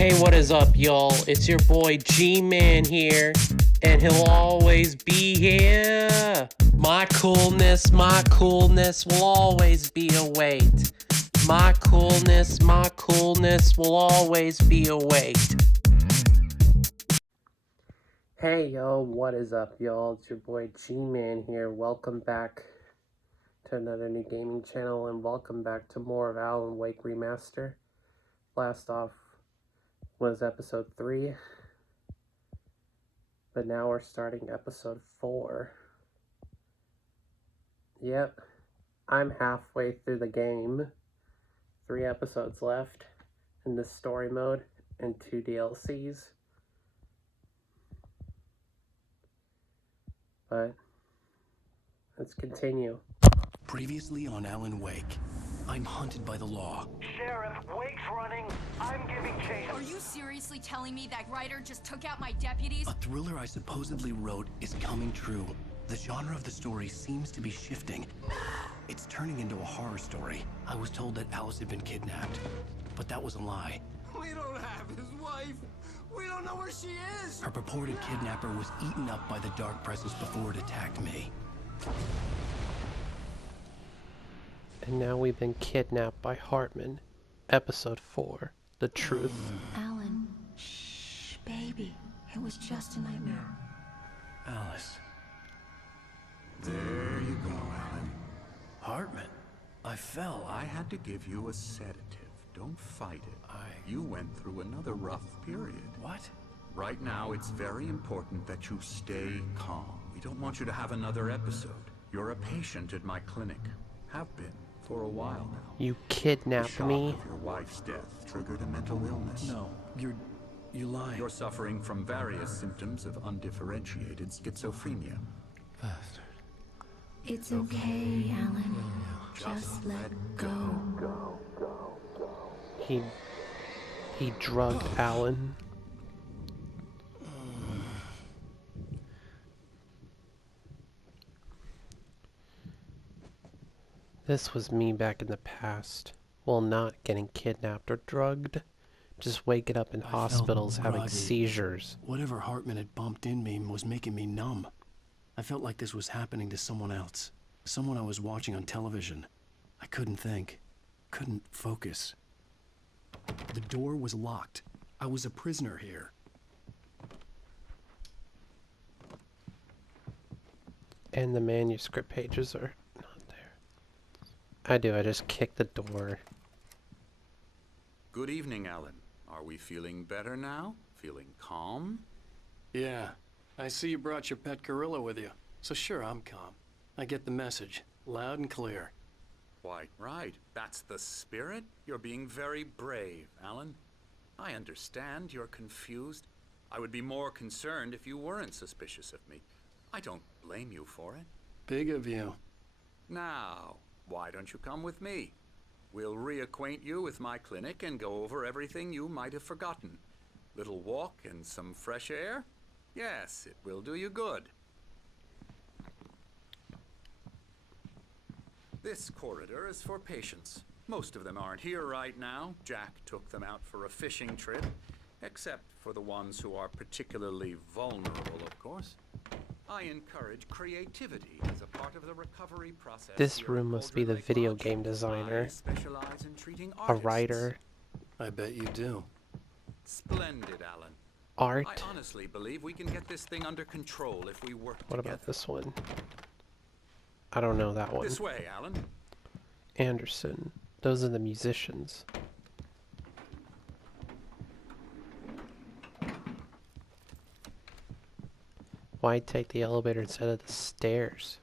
Hey, what is up, y'all? It's your boy G-Man here, and he'll always be here. My coolness will always be a weight. My coolness will always be a weight. Hey, yo, what is up, y'all? It's your boy G-Man here. Welcome back to another new gaming channel, and welcome back to more of Alan Wake Remastered. Last off was episode 3, but now we're starting episode 4. Yep, I'm halfway through the game. 3 episodes left in this story mode and 2 DLCs. But let's continue. Previously on Alan Wake, I'm hunted by the law. Sheriff, Wake's running. I'm giving chase. Are you seriously telling me that writer just took out my deputies? A thriller I supposedly wrote is coming true. The genre of the story seems to be shifting. It's turning into a horror story. I was told that Alice had been kidnapped, but that was a lie. We don't have his wife. We don't know where she is. Her purported kidnapper was eaten up by the dark presence before it attacked me. And now we've been kidnapped by Hartman. Episode 4, The Truth. Alan, shh, baby. It was just a nightmare. Alice. There you go, Alan. Hartman. I fell. I had to give you a sedative. Don't fight it. You went through another rough period. What? Right now, it's very important that you stay calm. We don't want you to have another episode. You're a patient at my clinic. Have been for a while now. You The kidnapped shock me? of your wife's death triggered a mental illness. No, you're lying. You're suffering from various symptoms of undifferentiated schizophrenia. Bastard. It's okay, Alan. Just let go. He drugged Alan. This was me back in the past. Well, not getting kidnapped or drugged. Just waking up in I hospitals felt having groggy. seizures. Whatever Hartman had bumped in me was making me numb. I felt like this was happening to someone else. Someone I was watching on television. I couldn't think. Couldn't focus. The door was locked. I was a prisoner here. And the manuscript pages are not there. I just kicked the door. Good evening, Alan. Are we feeling better now? Feeling calm? Yeah. I see you brought your pet gorilla with you. So sure, I'm calm. I get the message. Loud and clear. Quite right. That's the spirit. You're being very brave, Alan. I understand you're confused. I would be more concerned if you weren't suspicious of me. I don't blame you for it. Big of you. Now, why don't you come with me? We'll reacquaint you with my clinic and go over everything you might have forgotten. Little walk and some fresh air? Yes, it will do you good. This corridor is for patients. Most of them aren't here right now. Jack took them out for a fishing trip, except for the ones who are particularly vulnerable, of course. I encourage creativity as a part of the recovery process. This here room at must be the Lake video Lodge. game designer. I specialize in treating A artists. writer. I bet you do. Splendid, Alan. Art. I honestly believe we can get this thing under control if we work What together. about this one? I don't know that one. This way, Alan. Anderson. Those are the musicians. Why take the elevator instead of the stairs?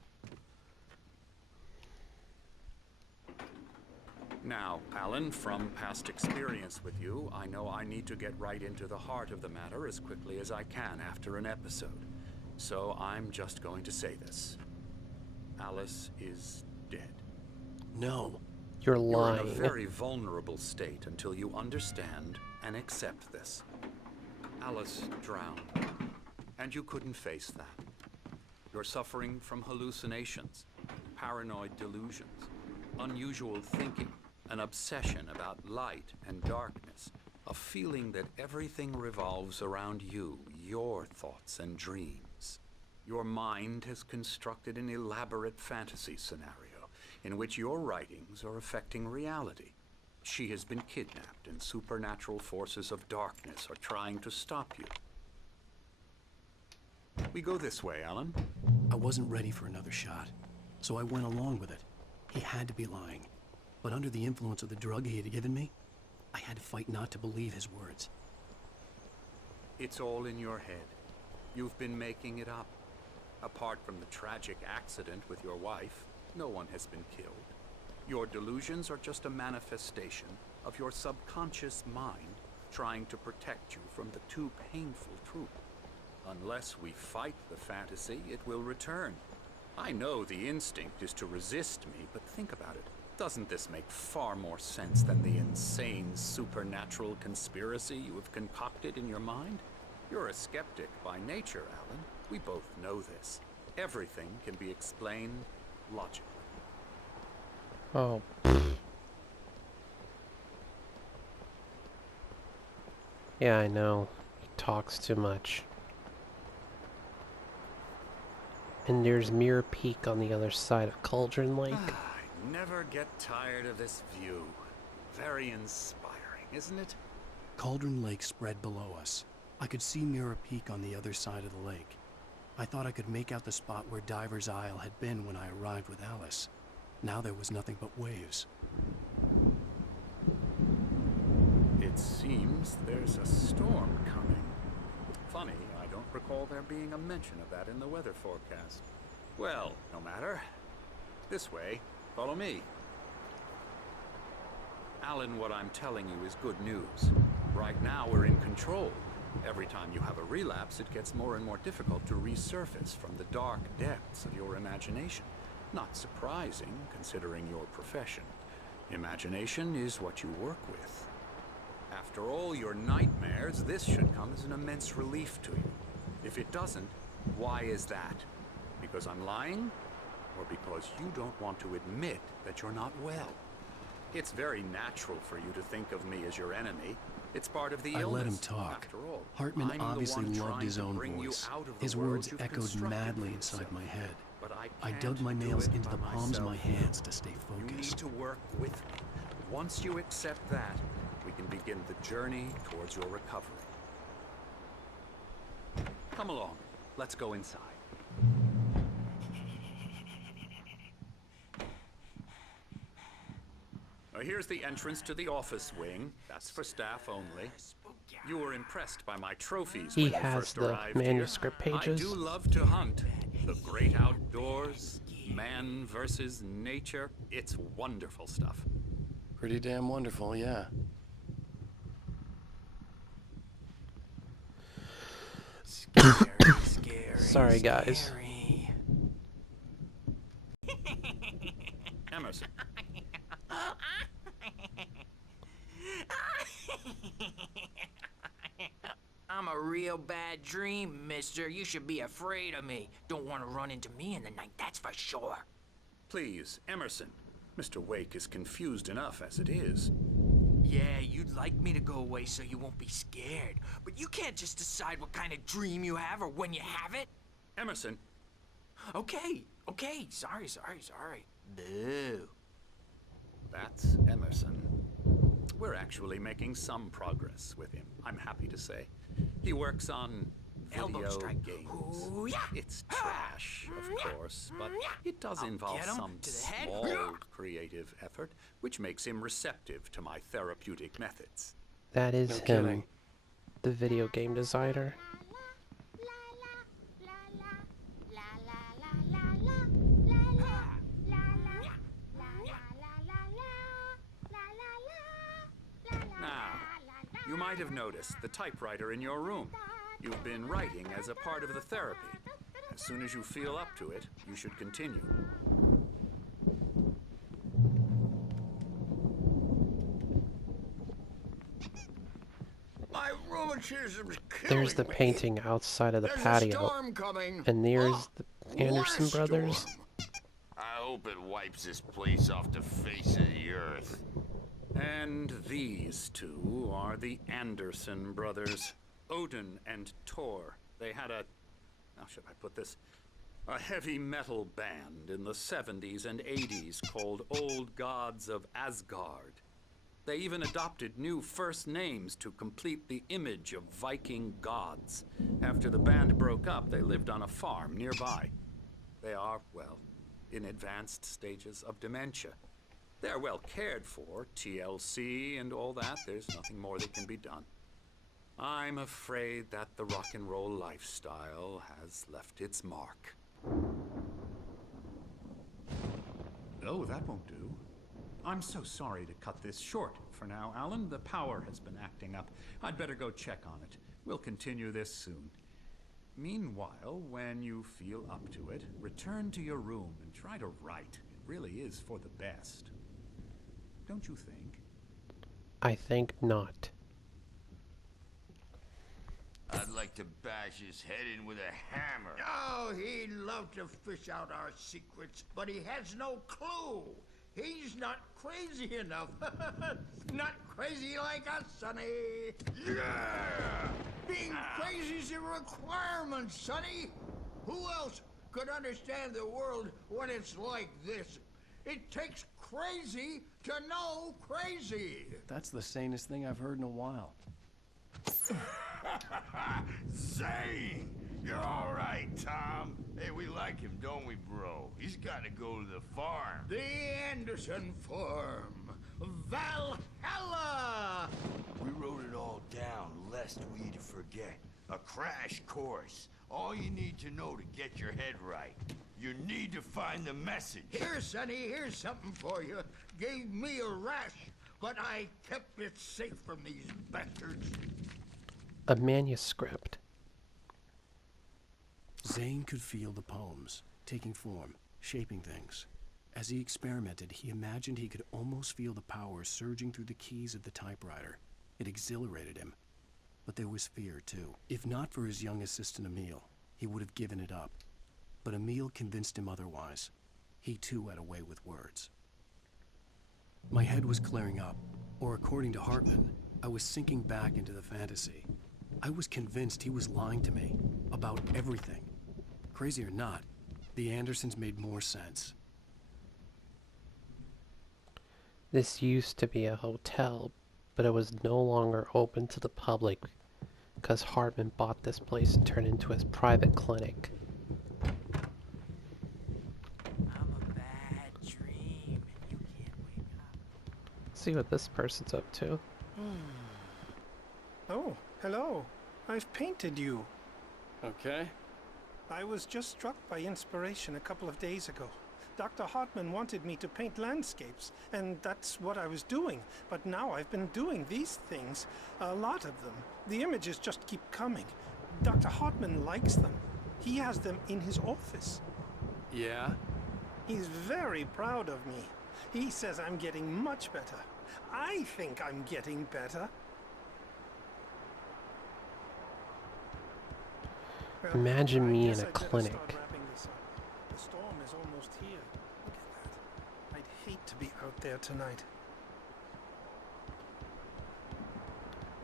Now, Alan, from past experience with you, I know I need to get right into the heart of the matter as quickly as I can after an episode. So I'm just going to say this. Alice is dead. No. You're You're in a lying. very vulnerable state until you understand and accept this. Alice drowned, and you couldn't face that. You're suffering from hallucinations, paranoid delusions, unusual thinking, an obsession about light and darkness, A feeling that everything revolves around you, your thoughts and dreams. Your mind has constructed an elaborate fantasy scenario in which your writings are affecting reality. She has been kidnapped and supernatural forces of darkness are trying to stop you. We go this way, Alan. I wasn't ready for another shot, so I went along with it. He had to be lying. But under the influence of the drug he had given me, I had to fight not to believe his words. It's all in your head. You've been making it up. Apart from the tragic accident with your wife, no one has been killed. Your delusions are just a manifestation of your subconscious mind trying to protect you from the too painful truth. Unless we fight the fantasy, it will return. I know the instinct is to resist me, but think about it. Doesn't this make far more sense than the insane supernatural conspiracy you have concocted in your mind? You're a skeptic by nature, Alan. We both know this. Everything can be explained logically. Oh. Yeah, I know. He talks too much. And there's Mirror Peak on the other side of Cauldron Lake. I never get tired of this view. Very inspiring, isn't it? Cauldron Lake spread below us. I could see Mirror Peak on the other side of the lake. I thought I could make out the spot where Diver's Isle had been when I arrived with Alice. Now there was nothing but waves. It seems there's a storm coming. Funny, I don't recall there being a mention of that in the weather forecast. Well, no matter. This way. Follow me. Alan, what I'm telling you is good news. Right now we're in control. Every time you have a relapse, it gets more and more difficult to resurface from the dark depths of your imagination. Not surprising, considering your profession. Imagination is what you work with. After all your nightmares, this should come as an immense relief to you. If it doesn't, why is that? Because I'm lying? Or because you don't want to admit that you're not well? It's very natural for you to think of me as your enemy. It's part of the illness. I let him talk. After all, Hartman I'm the obviously one loved trying his to own bring you voice. out of the His world words you've echoed constructed madly for inside yourself. my head. But I can't dug my do nails it into by the palms of my myself. hands to stay You need focused. to work with me. Once you accept that, we can begin the journey towards your recovery. Come along. Let's go inside. Now, here's the entrance to the office wing. That's for staff only. You were impressed by my trophies He when you has first the arrived manuscript here. pages. I do love to hunt. The great outdoors, man versus nature. It's wonderful stuff. Pretty damn wonderful, yeah. Sorry, guys. Emerson. I'm a real bad dream, mister. You should be afraid of me. Don't want to run into me in the night, that's for sure. Please, Emerson. Mr. Wake is confused enough as it is. Yeah, you'd like me to go away so you won't be scared. But you can't just decide what kind of dream you have or when you have it. Emerson. Okay. Sorry. Boo. That's Emerson. We're actually making some progress with him, I'm happy to say. He works on Elbow video strike. games. Ooh, yeah. It's trash, of course, but it does I'll involve get him some to the head. small creative effort, which makes him receptive to my therapeutic methods. That is No him, kidding. the video game designer. Now, you might have noticed the typewriter in your room. You've been writing as a part of the therapy. As soon as you feel up to it, you should continue. My rheumatism's killing There's the me. painting outside of the There's a patio. storm coming. And there's Oh, the Anderson what a brothers. storm. I hope it wipes this place off the face of the earth. And And these two are the Anderson brothers, Odin and Thor. They had a, how should I put this, a heavy metal band in the 70s and 80s called Old Gods of Asgard. They even adopted new first names to complete the image of Viking gods. After the band broke up, they lived on a farm nearby. They are, well, in advanced stages of dementia. They're well cared for, TLC and all that. There's nothing more that can be done. I'm afraid that the rock and roll lifestyle has left its mark. Oh, that won't do. I'm so sorry to cut this short for now, Alan. The power has been acting up. I'd better go check on it. We'll continue this soon. Meanwhile, when you feel up to it, return to your room and try to write. It really is for the best. Don't you think? I think not. I'd like to bash his head in with a hammer. Oh, he'd love to fish out our secrets, but he has no clue. He's not crazy enough. Not crazy like us, Sonny. Yeah! Being crazy's a requirement, Sonny. Who else could understand the world when it's like this? It takes crazy to know crazy. That's the sanest thing I've heard in a while. Zane! You're all right, Tom. Hey, we like him, don't we, bro? He's got to go to the farm. The Anderson farm. Valhalla! We wrote it all down, lest we forget. A crash course. All you need to know to get your head right. You need to find the message. Here, Sonny, here's something for you. Gave me a rash, but I kept it safe from these bastards. A manuscript. Zane could feel the poems, taking form, shaping things. As he experimented, he imagined he could almost feel the power surging through the keys of the typewriter. It exhilarated him. But there was fear, too. If not for his young assistant Emil, he would have given it up. But Emil convinced him otherwise. He, too, had a way with words. My head was clearing up, or according to Hartman, I was sinking back into the fantasy. I was convinced he was lying to me about everything. Crazy or not, the Andersons made more sense. This used to be a hotel, but it was no longer open to the public because Hartman bought this place and turned it into his private clinic. I'm a bad dream, and you can't wake up. Let's see what this person's up to. Oh, hello. I've painted you. Okay. I was just struck by inspiration a couple of days ago. Dr. Hartman wanted me to paint landscapes, and that's what I was doing. But now I've been doing these things, a lot of them. The images just keep coming. Dr. Hartman likes them. He has them in his office. Yeah? He's very proud of me. He says I'm getting much better. I think I'm getting better. Well, Imagine me guess in a I'd better clinic. start wrapping this up. The storm is almost here. Look at that. I'd hate to be out there tonight.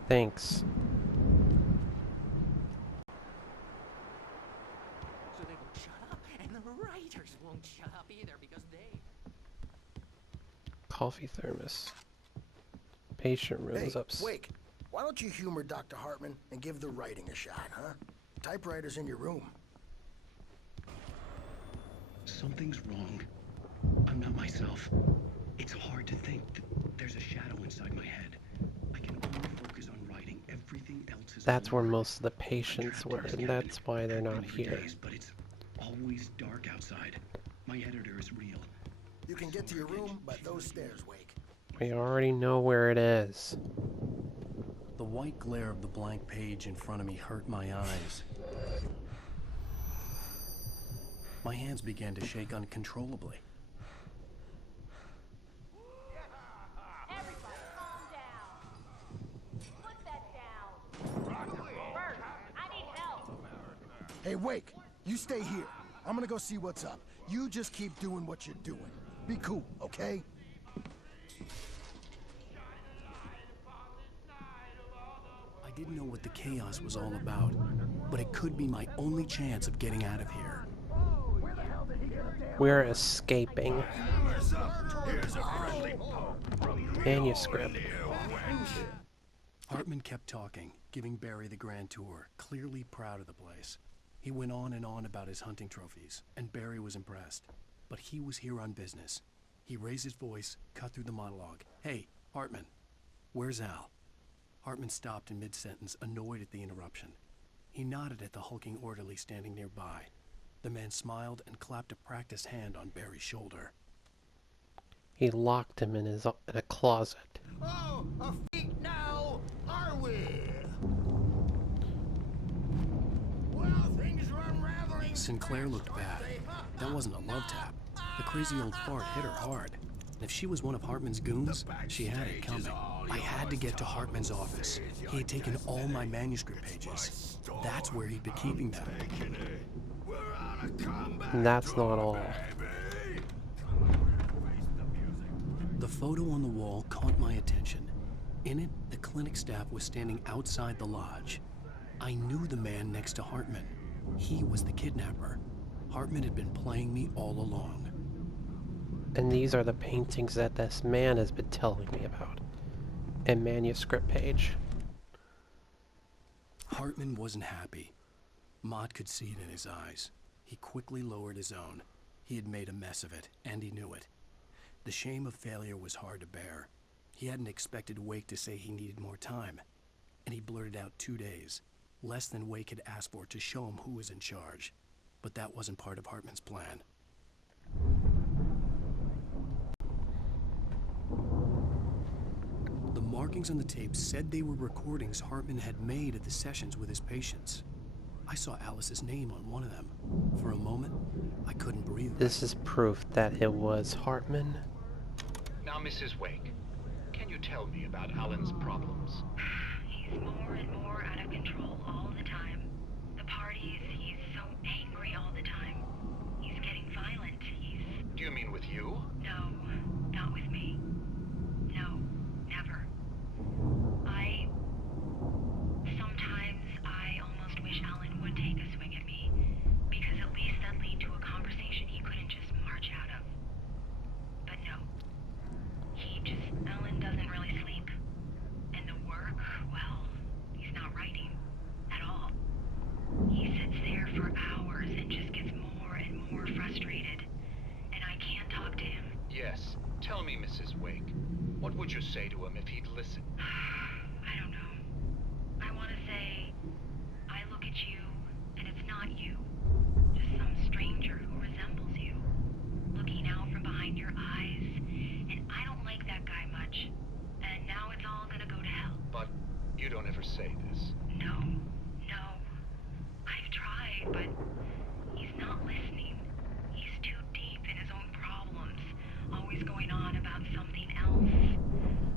Thanks. So they won't shut up, and the writers won't shut up either because they... Coffee thermos. Patient room is upstairs. Wake, why don't you humor Dr. Hartman and give the writing a shot, huh? Typewriter's in your room. Something's wrong. I'm not myself. It's hard to think that there's a shadow inside my head. I can only focus on writing. Everything else is That's where blurred. most of the patients were, and that's why they're not here. But it's always dark outside. My editor is real. You can get to your room by those stairs, Wake. We already know where it is. The white glare of the blank page in front of me hurt my eyes. My hands began to shake uncontrollably. Everybody calm down. Put that down. Bert, I need help. Hey, Wake, you stay here. I'm gonna go see what's up. You just keep doing what you're doing. Be cool, okay? didn't know what the chaos was all about, but it could be my only chance of getting out of here. We're escaping. Manuscript. Hartman kept talking, giving Barry the grand tour, clearly proud of the place. He went on and on about his hunting trophies, and Barry was impressed. But he was here on business. He raised his voice, cut through the monologue. "Hey, Hartman, where's Al?" Hartman stopped in mid-sentence, annoyed at the interruption. He nodded at the hulking orderly standing nearby. The man smiled and clapped a practiced hand on Barry's shoulder. He locked him in a closet. Oh, a feat now, are we? Well, things are unraveling. Sinclair looked bad. That wasn't a love tap. The crazy old fart hit her hard. And if she was one of Hartman's goons, she had it coming. I had to get to Hartman's office. He had taken all my manuscript pages. That's where he'd been keeping them. And that's not all. The photo on the wall caught my attention. In it, the clinic staff was standing outside the lodge. I knew the man next to Hartman. He was the kidnapper. Hartman had been playing me all along. And these are the paintings that this man has been telling me about. And manuscript page. Hartman wasn't happy. Mott could see it in his eyes. He quickly lowered his own. He had made a mess of it, and he knew it. The shame of failure was hard to bear. He hadn't expected Wake to say he needed more time. And he blurted out 2 days, less than Wake had asked for, to show him who was in charge. But that wasn't part of Hartman's plan. The markings on the tape said they were recordings Hartman had made at the sessions with his patients. I saw Alice's name on one of them. For a moment, I couldn't breathe. This is proof that it was Hartman. Now, Mrs. Wake, can you tell me about Alan's problems? He's more and more out of control all the time. The parties, he's so angry all the time. He's getting violent. Do you mean with you? No, not with me. No, never. Sometimes I almost wish Alan would take a swing at me, because at least that'd lead to a conversation he couldn't just march out of. But no. Alan doesn't really sleep. And the work, well, he's not writing at all. He sits there for hours and just gets more and more frustrated. And I can't talk to him. Yes. Tell me, Mrs. Wake, what would you say to him if he'd listen? I don't know. I want to say, I look at you, and it's not you. Just some stranger who resembles you. Looking out from behind your eyes, and I don't like that guy much. And now it's all gonna go to hell. But you don't ever say this. No. I've tried, but he's not listening. He's too deep in his own problems, always going on about something else.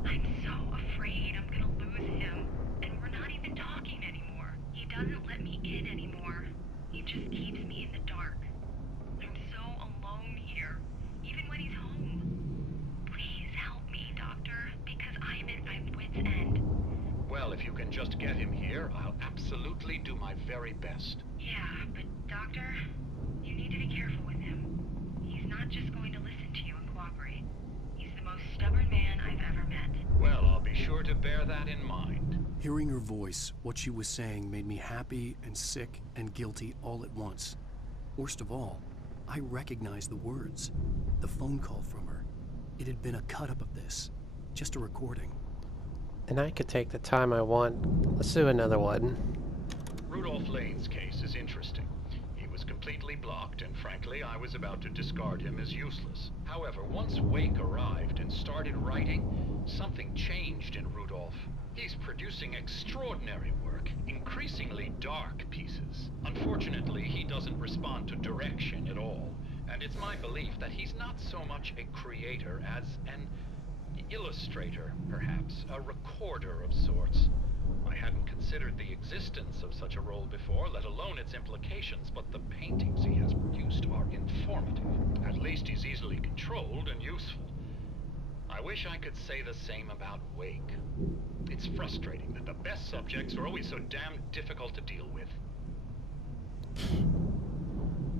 I'm so afraid I'm gonna lose him, and we're not even talking anymore. He doesn't let me in anymore. He just keeps me in the dark. I'm so alone here, even when he's home. Please help me, Doctor, because I'm at my wit's end. Well, if you can just get him here, I'll absolutely do my very best. Yeah, but Doctor, you need to be careful with him. He's not just going to listen to you and cooperate. He's the most stubborn man I've ever met. Well, I'll be sure to bear that in mind. Hearing her voice, what she was saying made me happy and sick and guilty all at once. Worst of all, I recognized the words. The phone call from her. It had been a cut-up of this. Just a recording. And I could take the time I want. Let's do another one. Rudolph Lane's case is interesting. He was completely blocked, and frankly, I was about to discard him as useless. However, once Wake arrived and started writing, something changed in Rudolph. He's producing extraordinary work, increasingly dark pieces. Unfortunately, he doesn't respond to direction at all, and it's my belief that he's not so much a creator as an illustrator, perhaps, a recorder of sorts. I hadn't considered the existence of such a role before, let alone its implications, but the paintings he has produced are informative. At least he's easily controlled and useful. I wish I could say the same about Wake. It's frustrating that the best subjects are always so damn difficult to deal with.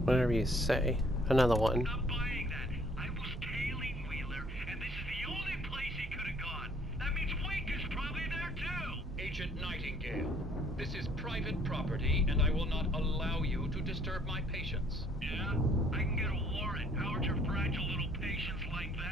Whatever you say. Another one. Not buying that. I was tailing Wheeler, and this is the only place he could have gone. That means Wake is probably there too. Agent Nightingale, this is private property, and I will not allow you to disturb my patients. Yeah? I can get a warrant. How'd your fragile little patients like that?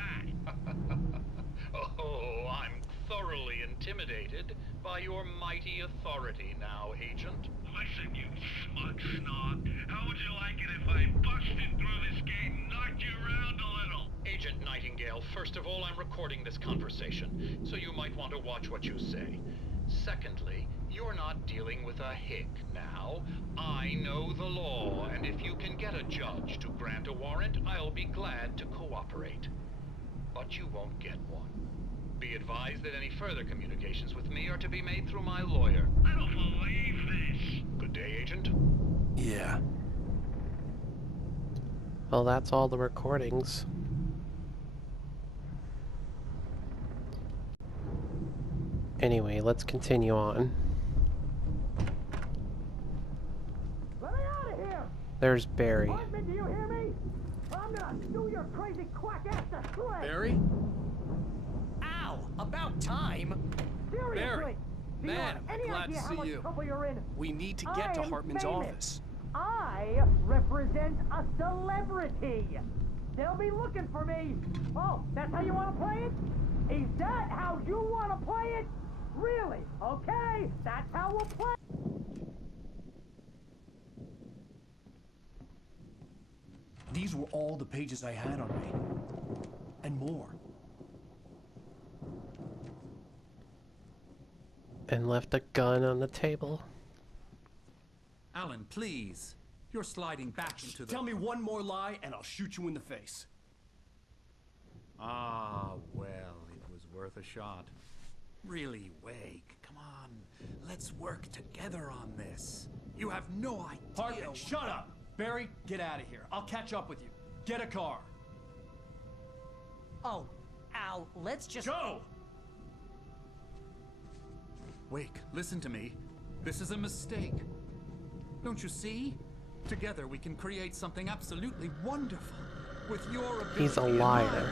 Oh, I'm thoroughly intimidated by your mighty authority now, Agent. Listen, you smug snob. How would you like it if I busted through this gate and knocked you around a little? Agent Nightingale, first of all, I'm recording this conversation, so you might want to watch what you say. Secondly, you're not dealing with a hick now. I know the law, and if you can get a judge to grant a warrant, I'll be glad to cooperate. But you won't get one. Be advised that any further communications with me are to be made through my lawyer. I don't believe this. Good day, Agent. Yeah. Well, that's all the recordings. Anyway, let's continue on. Let me out of here! There's Barry. Hartman, do you hear me? I'm gonna sue your crazy quack ass to shreds! Barry? Ow! About time! Seriously! Barry, Do you man, have I'm any glad idea to how see much you. trouble you're in? We need to get to I am Hartman's famous. office. I represent a celebrity. They'll be looking for me. Oh, that's how you want to play it? Is that how you want to play it? Really? Okay, that's how we'll play. These were all the pages I had on me. And more. And left a gun on the table. Alan, please. You're sliding back into the... Tell me one more lie and I'll shoot you in the face. Ah, well, it was worth a shot. Really, Wake, come on. Let's work together on this. You have no idea... Hartman, shut up! Barry, get out of here. I'll catch up with you. Get a car. Oh, Al, let's just... Go! Wake, listen to me. This is a mistake. Don't you see? Together we can create something absolutely wonderful. With your ability... He's a liar.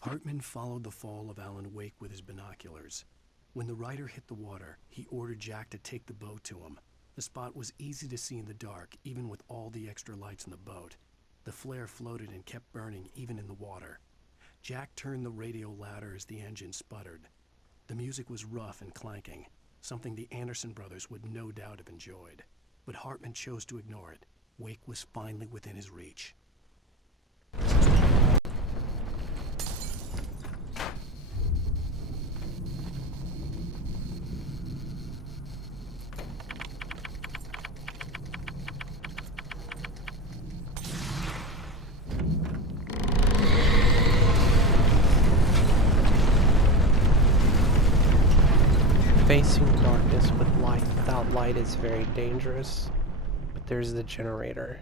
Hartman followed the fall of Alan Wake with his binoculars. When the rider hit the water, he ordered Jack to take the boat to him. The spot was easy to see in the dark, even with all the extra lights in the boat. The flare floated and kept burning even in the water. Jack turned the radio louder as the engine sputtered. The music was rough and clanking, something the Anderson brothers would no doubt have enjoyed. But Hartman chose to ignore it. Wake was finally within his reach. Facing darkness with light without light is very dangerous, but there's the generator.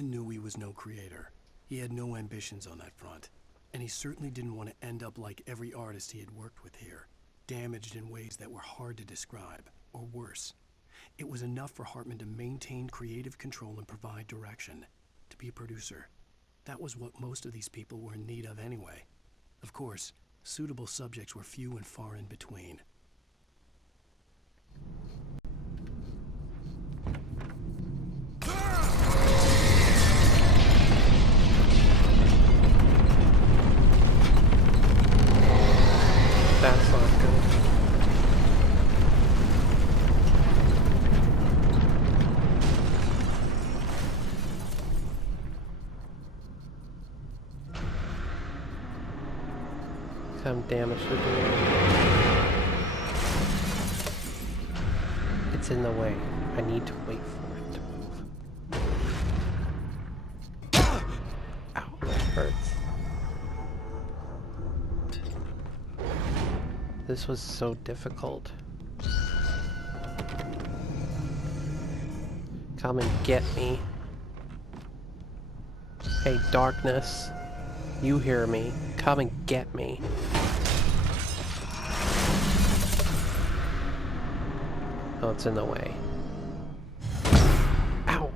Hartman knew he was no creator. He had no ambitions on that front. And he certainly didn't want to end up like every artist he had worked with here, damaged in ways that were hard to describe, or worse. It was enough for Hartman to maintain creative control and provide direction, to be a producer. That was what most of these people were in need of anyway. Of course, suitable subjects were few and far in between. That's not good. Some damage to do. It's in the way. I need to wait for it to move. Ow, that hurts. This was so difficult. Come and get me. Hey, darkness. You hear me. Come and get me. Oh, it's in the way. Ow!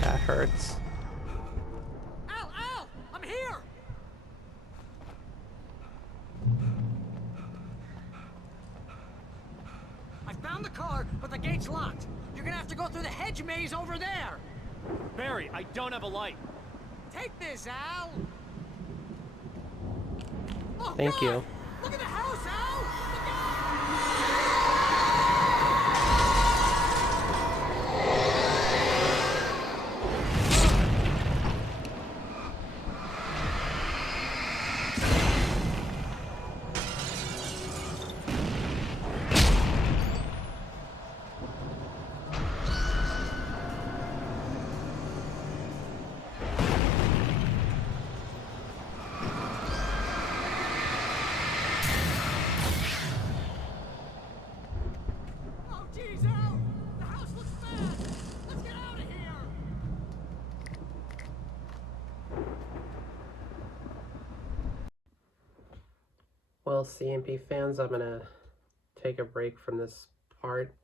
That hurts. Al! Al! I'm here! I found the car, but the gate's locked. You're gonna have to go through the hedge maze over there. Barry, I don't have a light. Take this, Al! Oh, Thank God! you. Look at the house, Al! Look out! Oh, geez, Al! The house looks bad! Let's get out of here! Well, CMP fans, I'm gonna take a break from this part.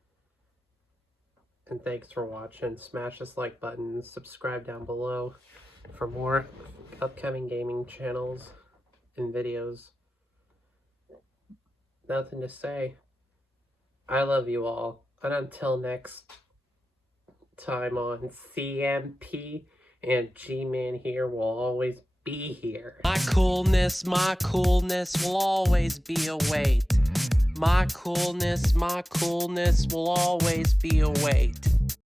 And thanks for watching. Smash this like button, subscribe down below for more upcoming gaming channels and videos. Nothing to say. I love you all. And until next time on CMP and G-ManHere will always be here. My coolness will always be a weight. My coolness will always be a weight.